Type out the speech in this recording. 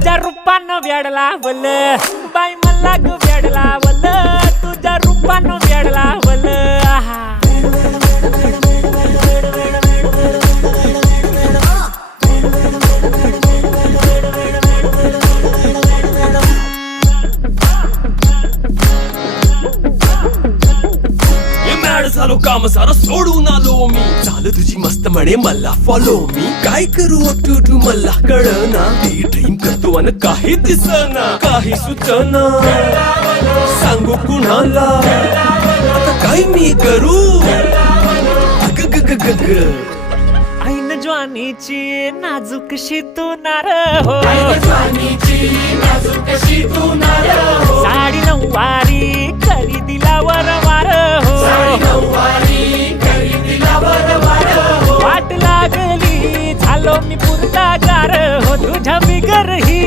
तुझ्या रूपानं वेडला वल बाई मला ग वेडला वल तुझ्या रूपानं वेडला वल झालो काम सारा सोडून आलो मी चाल तुझी मस्त म्हणे मला फॉलो मी काय करू टू मला कळना ते ड्रीम करतो आणि काही दिसना काही सुचना सांगू कुणाला आता काय मी करू ऐन ज्वानीची नाजूकशी तू नार हो साडी नऊवारी खरेदीला वरवार हो वाट लागली झालो मी पुरता गार हो तुझ्या बिगर ही